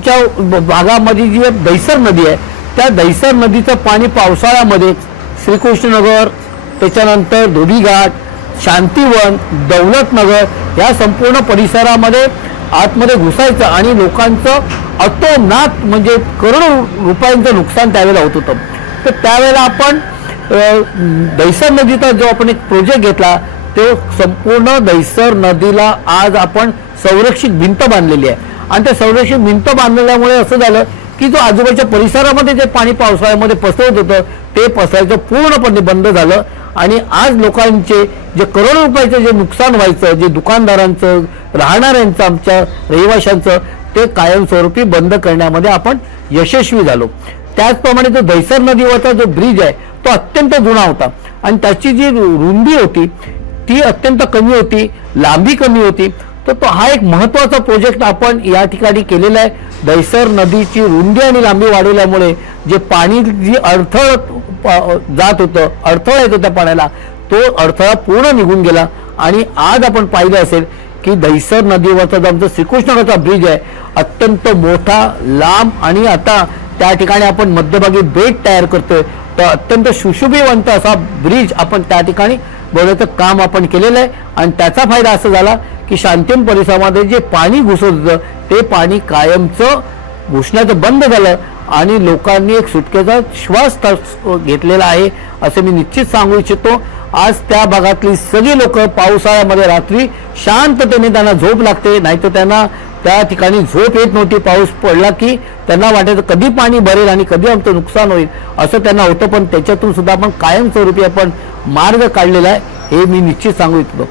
भागामध्ये जी दहिसर नदी आहे त्या दहिसर नदीचं पाणी पावसाळ्यामध्ये श्रीकृष्णनगर, त्याच्यानंतर धोबीघाट, शांतिवन, दौलतनगर या संपूर्ण परिसरामध्ये आतमध्ये घुसायचं आणि लोकांचं अतोनात म्हणजे करोडो रुपयांचं नुकसान त्यावेळेला होत होतं. तर त्यावेळेला आपण दहिसर नदीचा जो आपण एक प्रोजेक्ट घेतला तो संपूर्ण दहिसर नदीला आज आपण संरक्षित भिंत बांधलेली आहे आणि त्या संरक्षित भिंत बांधल्यामुळे असं झालं की जो आजूबाजूच्या परिसरामध्ये जे पाणी पावसाळ्यामध्ये पसरत होतं ते पसरायचं पूर्णपणे बंद झालं आणि आज लोकांचे जे करोडो रुपयाचं जे नुकसान व्हायचं, जे दुकानदारांचं, राहणाऱ्यांचं, आमच्या रहिवाशांचं, ते कायमस्वरूपी बंद करण्यामध्ये आपण यशस्वी झालो. त्याचप्रमाणे जो दहिसर नदीवरचा जो ब्रिज आहे तो अत्यंत जुना होता आणि त्याची जी रुंदी होती ती अत्यंत कमी होती, लांबी कमी होती. तो हा एक महत्त्वाचा प्रोजेक्ट आपण या ठिकाणी केलेला आहे. दहिसर नदीची रुंदी आणि लांबी वाढवल्यामुळे जे पाणी जी जात होतं, अडथळा येत होता पाण्याला, तो अडथळा पूर्ण निघून गेला आणि आज आपण पाहिलं असेल की दहिसर नदीवरचा जो आमचा श्रीकृष्णनगरचा ब्रिज आहे अत्यंत मोठा, लांब आणि आता त्या ठिकाणी आपण मध्यभागी बेट तयार करतोय. तर अत्यंत सुशोभिवंत असा ब्रिज आपण त्या ठिकाणी बनवण्याचं काम आपण केलेलं आहे आणि त्याचा फायदा असा झाला की शांतिवन परिसरामध्ये जे पाणी घुसत होतं ते पाणी कायमचं घुसण्याचं बंद झालं आणि लोकांनी एक सुटकेचा श्वास घेतलेला आहे असं मी निश्चित सांगू इच्छितो. आज त्या भागातली सगळी लोक पावसाळ्यामध्ये रात्री शांततेने त्यांना झोप लागते, नाहीतर त्यांना त्या ठिकाणी झोप येत नव्हती. पाऊस पडला की त्यांना वाटायचं कधी पाणी भरेल आणि कधी आमचं नुकसान होईल असं त्यांना होतं. पण त्याच्यातून सुद्धा आपण कायमस्वरूपी आपण मार्ग काढलेला आहे हे मी निश्चित सांगू इच्छितो.